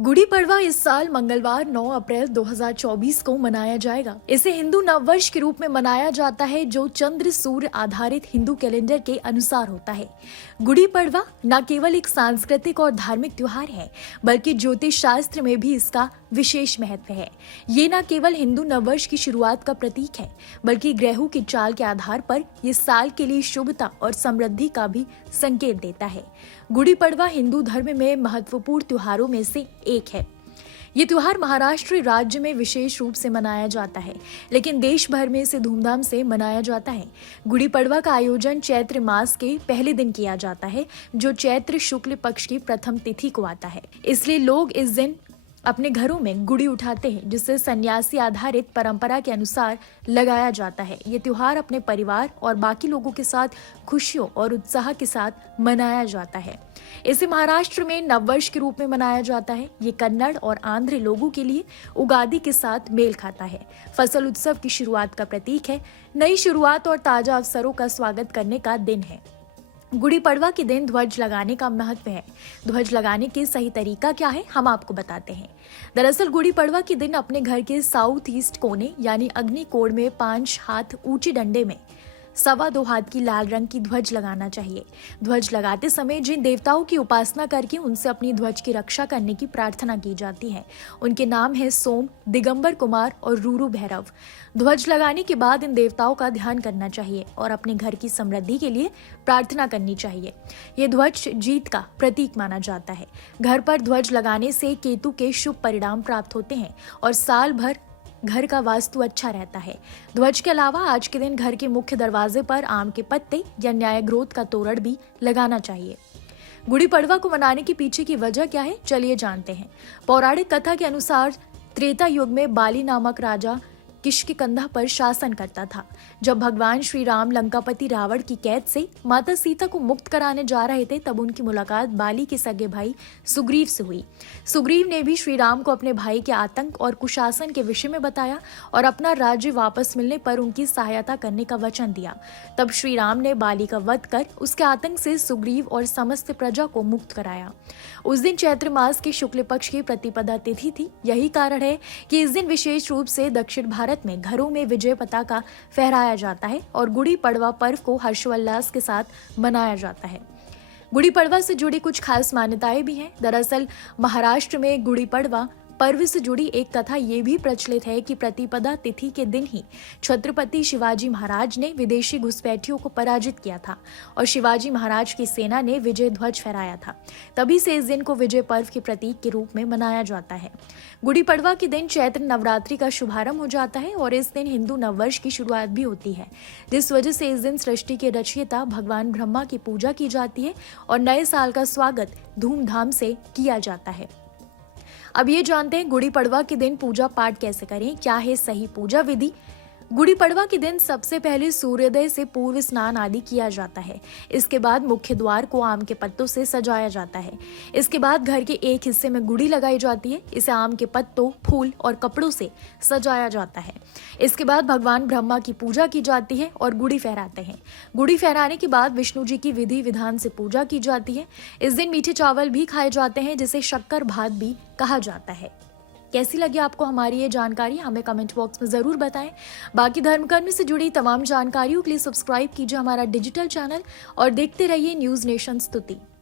गुड़ी पड़वा इस साल मंगलवार 9 अप्रैल 2024 को मनाया जाएगा। इसे हिंदू नववर्ष के रूप में मनाया जाता है, जो चंद्र सूर्य आधारित हिंदू कैलेंडर के अनुसार होता है। गुड़ी पड़वा न केवल एक सांस्कृतिक और धार्मिक त्योहार है, बल्कि ज्योतिष शास्त्र में भी इसका विशेष महत्व है। ये न केवल हिंदू नववर्ष की शुरुआत का प्रतीक है, बल्कि ग्रहों की चाल के आधार पर ये साल के लिए शुभता और समृद्धि का भी संकेत देता है। गुड़ी पड़वा हिंदू धर्म में महत्वपूर्ण त्योहारों में से एक है। ये त्योहार महाराष्ट्र राज्य में विशेष रूप से मनाया जाता है, लेकिन देश भर में इसे धूमधाम से मनाया जाता है। गुड़ी पड़वा का आयोजन चैत्र मास के पहले दिन किया जाता है, जो चैत्र शुक्ल पक्ष की प्रथम तिथि को आता है। इसलिए लोग इस दिन अपने घरों में गुड़ी उठाते हैं, जिसे सन्यासी आधारित परंपरा के अनुसार लगाया जाता है। ये त्योहार अपने परिवार और बाकी लोगों के साथ खुशियों और उत्साह के साथ मनाया जाता है। इसे महाराष्ट्र में नववर्ष के रूप में मनाया जाता है। ये कन्नड़ और आंध्र लोगों के लिए उगादि के साथ मेल खाता है। फसल उत्सव की शुरुआत का प्रतीक है। नई शुरुआत और ताजा अवसरों का स्वागत करने का दिन है। गुड़ी पड़वा के दिन ध्वज लगाने का महत्व है। ध्वज लगाने के सही तरीका क्या है, हम आपको बताते हैं। दरअसल गुड़ी पड़वा के दिन अपने घर के साउथ ईस्ट कोने यानी अग्नि कोण में 5 हाथ ऊंचे डंडे में 2.25 हाथ की लाल रंग की ध्वज लगाना चाहिए। ध्वज लगाते समय जिन देवताओं की उपासना करके उनसे अपनी ध्वज की रक्षा करने की प्रार्थना की जाती है, उनके नाम है सोम, दिगंबर कुमार और रूरू भैरव। ध्वज लगाने के बाद इन देवताओं का ध्यान करना चाहिए और अपने घर की समृद्धि के लिए प्रार्थना करनी चाहिए। ये ध्वज जीत का प्रतीक माना जाता है। घर पर ध्वज लगाने से केतु के शुभ परिणाम प्राप्त होते हैं और साल भर घर का वास्तु अच्छा रहता है। ध्वज के अलावा आज के दिन घर के मुख्य दरवाजे पर आम के पत्ते या न्याय ग्रोथ का तोरण भी लगाना चाहिए। गुड़ी पड़वा को मनाने के पीछे की वजह क्या है, चलिए जानते हैं। पौराणिक कथा के अनुसार त्रेता युग में बाली नामक राजा किष्किंधा पर शासन करता था। जब भगवान श्री राम लंकापति रावण की कैद से माता सीता को मुक्त कराने जा रहे थे, तब उनकी मुलाकात बाली के सगे भाई सुग्रीव से हुई। सुग्रीव ने भी श्री राम को अपने भाई के आतंक और कुशासन के विषय में बताया और अपना राज्य वापस मिलने पर उनकी सहायता करने का वचन दिया। तब श्री राम ने बाली का वध कर उसके आतंक से सुग्रीव और समस्त प्रजा को मुक्त कराया। उस दिन चैत्र मास के शुक्ल पक्ष की प्रतिपदा तिथि थी। यही कारण है कि इस दिन विशेष रूप से दक्षिण भारत में घरों में विजय पताका फहराया जाता है और गुड़ी पड़वा पर्व को हर्षोल्लास के साथ मनाया जाता है। गुड़ी पड़वा से जुड़ी कुछ खास मान्यताएं भी हैं। दरअसल महाराष्ट्र में गुड़ी पड़वा पर्व से जुड़ी एक कथा ये भी प्रचलित है कि प्रतिपदा तिथि के दिन ही छत्रपति शिवाजी महाराज ने विदेशी घुसपैठियों को पराजित किया था और शिवाजी महाराज की सेना ने विजय ध्वज फहराया था। तभी से इस दिन को विजय पर्व के प्रतीक के रूप में मनाया जाता है। गुड़ी पड़वा के दिन चैत्र नवरात्रि का शुभारंभ हो जाता है और इस दिन हिंदू नववर्ष की शुरुआत भी होती है, जिस वजह से इस दिन सृष्टि के रचयिता भगवान ब्रह्मा की पूजा की जाती है और नए साल का स्वागत धूमधाम से किया जाता है। अब ये जानते हैं गुड़ी पड़वा के दिन पूजा पाठ कैसे करें, क्या है सही पूजा विधि। गुड़ी पड़वा के दिन सबसे पहले सूर्योदय से पूर्व स्नान आदि किया जाता है। इसके बाद मुख्य द्वार को आम के पत्तों से सजाया जाता है। इसके बाद घर के एक हिस्से में गुड़ी लगाई जाती है। इसे आम के पत्तों, फूल और कपड़ों से सजाया जाता है। इसके बाद भगवान ब्रह्मा की पूजा की जाती है और गुड़ी फहराते हैं। गुड़ी फहराने के बाद विष्णु जी की विधि विधान से पूजा की जाती है। इस दिन मीठे चावल भी खाए जाते हैं, जिसे शक्कर भात भी कहा जाता है। कैसी लगी आपको हमारी ये जानकारी, हमें कमेंट बॉक्स में जरूर बताएं। बाकी धर्म कर्म से जुड़ी तमाम जानकारियों के लिए सब्सक्राइब कीजिए हमारा डिजिटल चैनल और देखते रहिए न्यूज़ नेशन स्तुति।